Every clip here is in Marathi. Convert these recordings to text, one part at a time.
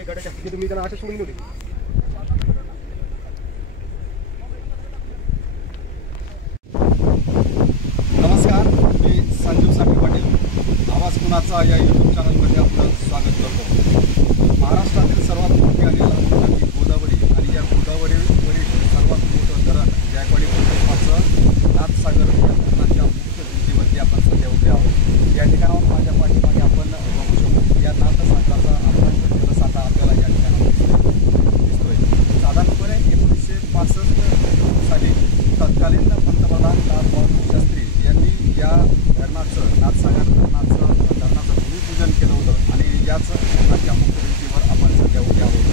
ते गटाच्या हद्दीत तुम्ही त्यांना अशा सोडून होते. नमस्कार, मी संजीव साठे पाटील. आवाज कुणाचा या यूट्यूब चॅनलमध्ये आपलं स्वागत करतो. महाराष्ट्रातील सर्वात मोठी आणि लहान नदी गोदावरी आणि या गोदावरीवरील सर्वात मोठं धरण जायकवाडी प्रकल्पाचं नाथसागर या धरणाच्या मुख्य भिंतीवरती आपण सध्या उभे आहोत. या ठिकाणावर माझ्या पाठीमागे आपण बघू शकतो या नाथसागराचा अफाट जलसाठा आपल्याला या ठिकाणावर दिसतोय. साधारणपणे 1965 साली तत्कालीन पंतप्रधान लालबहादूर शास्त्री यांनी या धरणाचं नाथसागर धरणाचं भूमिपूजन केलं होतं आणि याच धरणाच्या मुख्य भिंतीवर आपण सध्या उभे आहोत.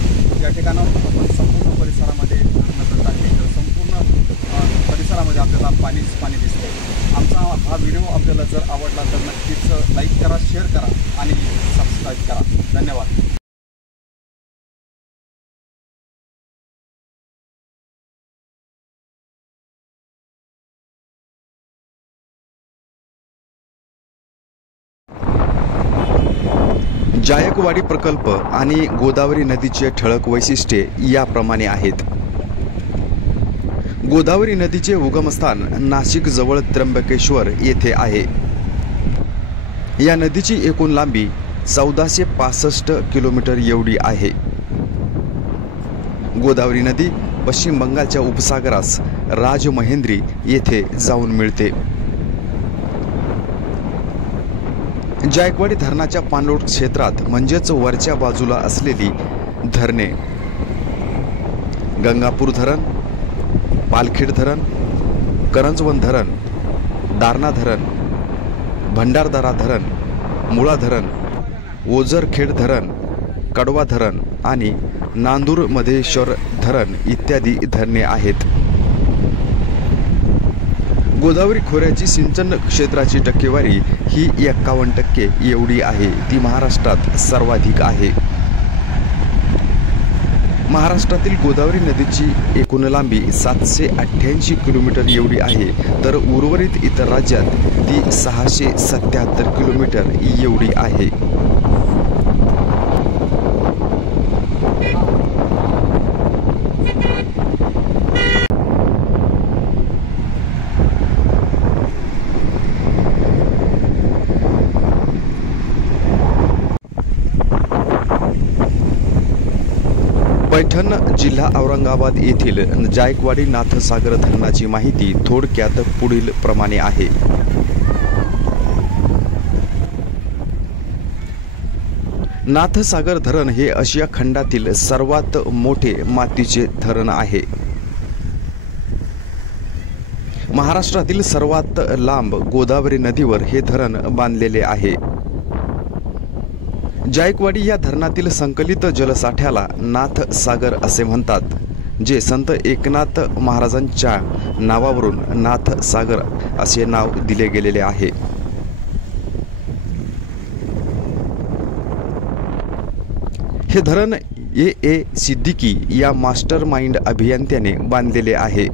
या ठिकाणावर आपण संपूर्ण परिसरामध्ये नजर टाकली तर संपूर्ण परिसरामध्ये आपल्याला पाणीच पाणी दिसते. आमचा हा व्हिडिओ आपल्याला जर आवडला तर नक्कीच लाईक करा, शेअर करा आणि सबस्क्राईब करा. धन्यवाद. जायकवाडी प्रकल्प आणि गोदावरी नदीचे ठळक वैशिष्ट्ये याप्रमाणे आहेत. गोदावरी नदीचे उगमस्थान नाशिक जवळ त्र्यंबकेश्वर येथे आहे. या नदीची एकूण लांबी 1465 किलोमीटर एवढी आहे. गोदावरी नदी पश्चिम बंगालच्या उपसागरास राजमहेंद्री येथे जाऊन मिळते. जायकवाडी धरणाच्या पाणलोट क्षेत्रात म्हणजेच वरच्या बाजूला असलेली धरणे गंगापूर धरण, पालखेड धरण, करंजवन धरण, दारणा धरण, भंडारदरा धरण, मुळा धरण, ओझरखेड धरण, कडवा धरण आणि नांदूर मधेश्वर धरण इत्यादी धरणे आहेत. गोदावरी खोऱ्याची सिंचन क्षेत्राची टक्केवारी ही 51% एवढी आहे. ती महाराष्ट्रात सर्वाधिक आहे. महाराष्ट्रातील गोदावरी नदीची एकूण लांबी 788 किलोमीटर एवढी आहे, तर उर्वरित इतर राज्यात ती 677 किलोमीटर एवढी आहे. पैठण जिल्हा औरंगाबाद येथील जायकवाडी नाथसागर धरणाची माहिती थोडक्यात पुढील प्रमाणे आहे. नाथसागर धरण हे आशिया खंडातील सर्वात मोठे मातीचे धरण आहे. महाराष्ट्रातील सर्वात लांब गोदावरी नदीवर हे धरण बांधलेले आहे. जायकवाडी या धरणातील संकलित जलसाठ्याला नाथसागर असे म्हणतात, जे संत एकनाथ महाराजांच्या नावावरून नाथसागर असे नाव दिले गेलेले आहे. हे धरण ए सिद्दीकी या मास्टर माइंड अभियंत्याने बांधलेले आहे.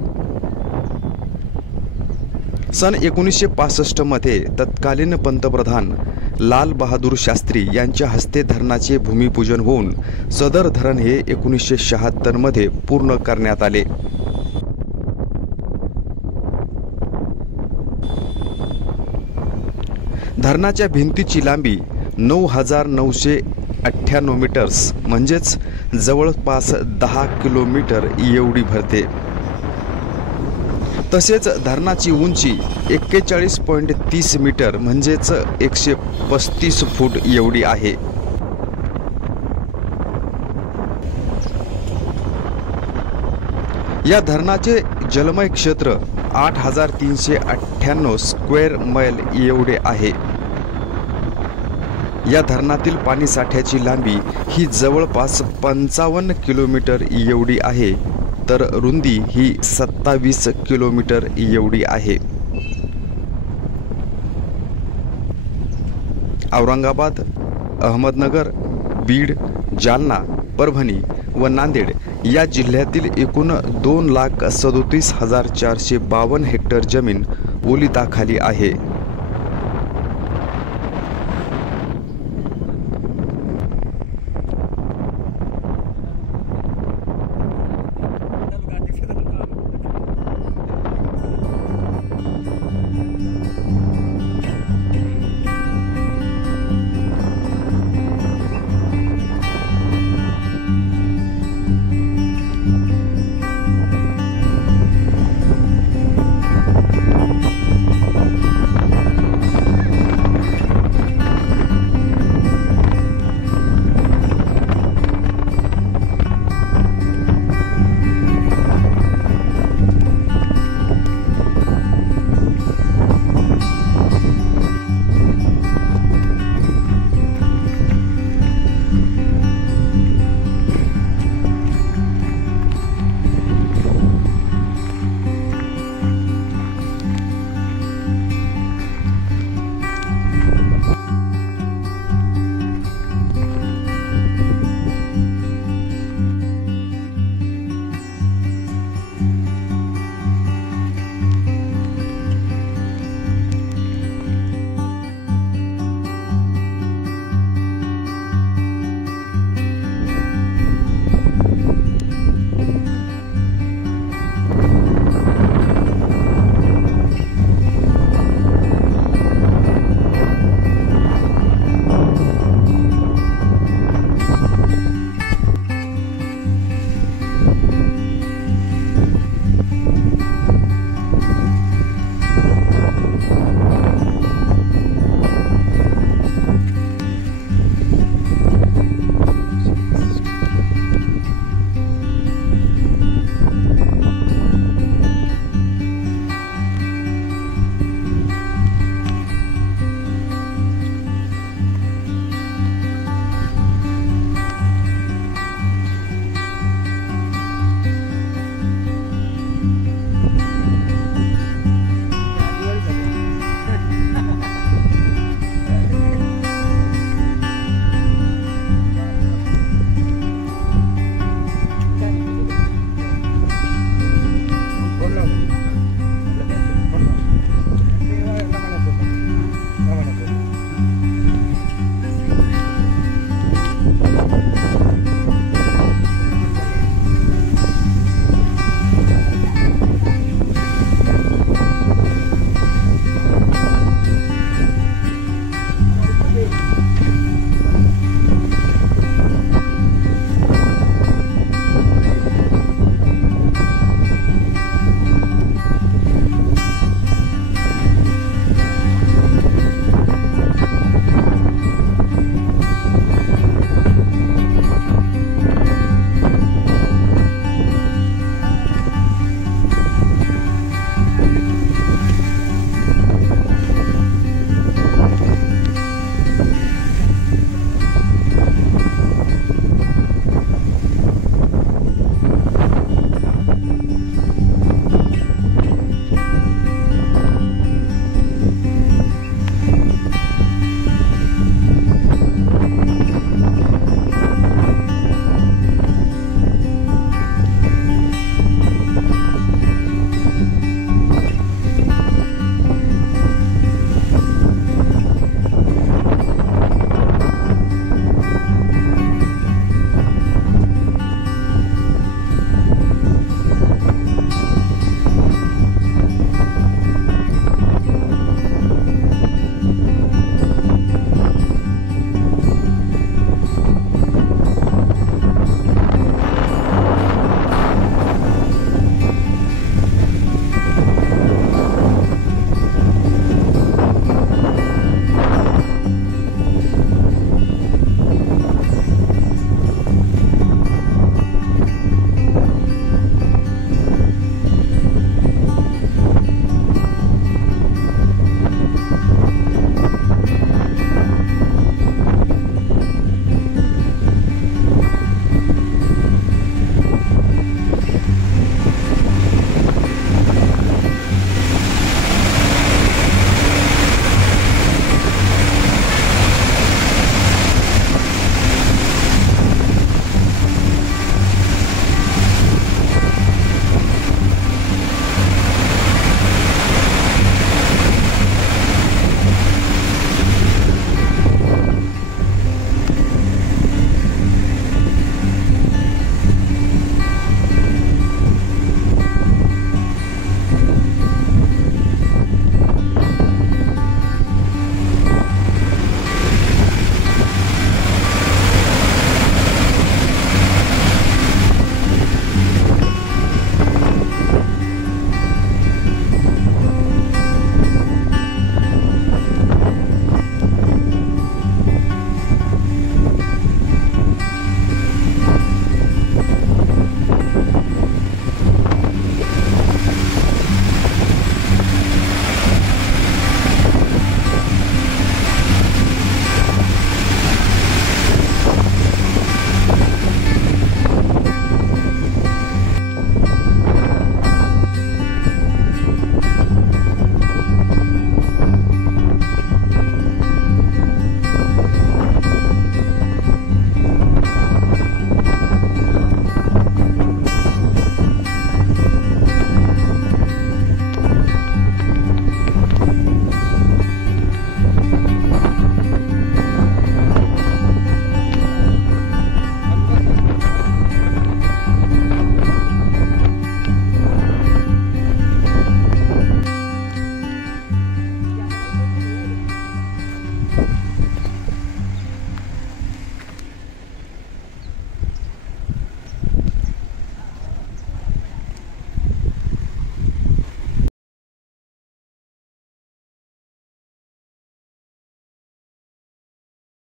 सन 1965 मध्ये तत्कालीन पंतप्रधान लाल बहादूर शास्त्री यांच्या हस्ते धरणाचे भूमिपूजन होऊन सदर धरण हे 1976 मध्ये पूर्ण करण्यात आले. धरणाच्या भिंतीची लांबी 9998 मीटर्स म्हणजेच जवळपास 10 किलोमीटर एवढी भरते. तसेच धरणाची उंची 41.30 मीटर म्हणजेच 135 फूट एवढी आहे. या धरणाचे जलमय क्षेत्र 8398 स्क्वेअर मैल एवढे आहे. या धरणातील पाणी साठ्याची लांबी ही जवळपास 55 किलोमीटर एवढी आहे, तर रुंदी ही 27 किलोमीटर एवढी आहे. औरंगाबाद, अहमदनगर, बीड, जालना, परभणी व नांदेड या जिल्ह्यातील एकूण 2,37,452 हेक्टर जमीन ओलिताखाली आहे.